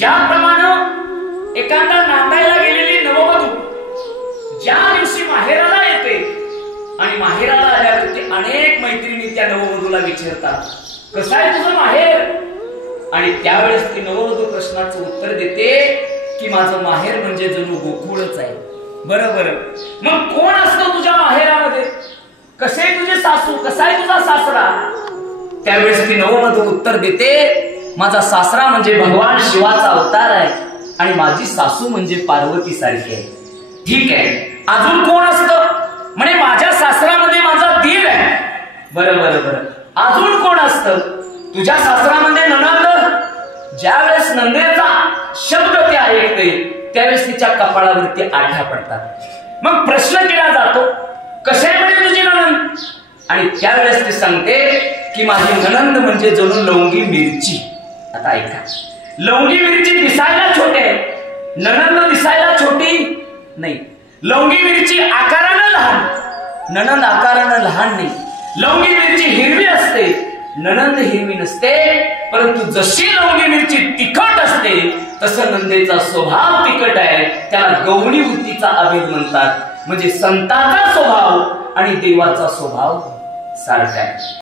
ज्याप्रमाणे एखादा नांदायला गेलेली नववधू ज्या दिवशी माहेराला येते आणि माहेराला आल्यावरती अनेक मैत्रिणी त्या नववधूला विचारतात, कसं आहे तुझं माहेर? आणि त्यावेळेस ती नववधू प्रश्नाचं उत्तर देते की माझं माहेर म्हणजे जणू गोकुळच आहे. बरोबर. मग कोण असतो तुझ्या माहेरामध्ये? कसे तुझे सासू, कसा आहे तुझा सासरा? त्यावेळेस ती नववधू उत्तर देते, माझा सासरा म्हणजे भगवान शिवाचा अवतार आहे आणि माझी सासू म्हणजे पार्वती सारखी आहे. ठीक आहे, अजून कोण असतं? म्हणे माझ्या सासरामध्ये माझा दीर आहे. बरं. अजून कोण असतं? तुझ्या सासरामध्ये नणंद. ज्यावेळेस नंदेचा शब्द ते ऐकते त्यावेळेस तिच्या कपाळावरती आठ्या पडतात. मग प्रश्न केला जातो, कसे म्हणजे तुझी नणंद? आणि त्यावेळेस ती सांगते की माझी नणंद म्हणजे जणू लवंगी मिरची. आता ऐका, लवंगी मिरची दिसायला छोटे आहे, नणंद दिसायला छोटी नाही. लवंगी मिरची आकारानं लहान, नणंद आकारानं लहान नाही. लवंगी मिरची हिरवी असते, नणंद हिरवी नसते. परंतु जशी लवंगी मिरची तिखट असते तसं नंदेचा स्वभाव तिखट आहे. त्याला गवळी वृत्तीचा अभेद म्हणतात. म्हणजे संताचा स्वभाव आणि देवाचा स्वभाव सारखा आहे.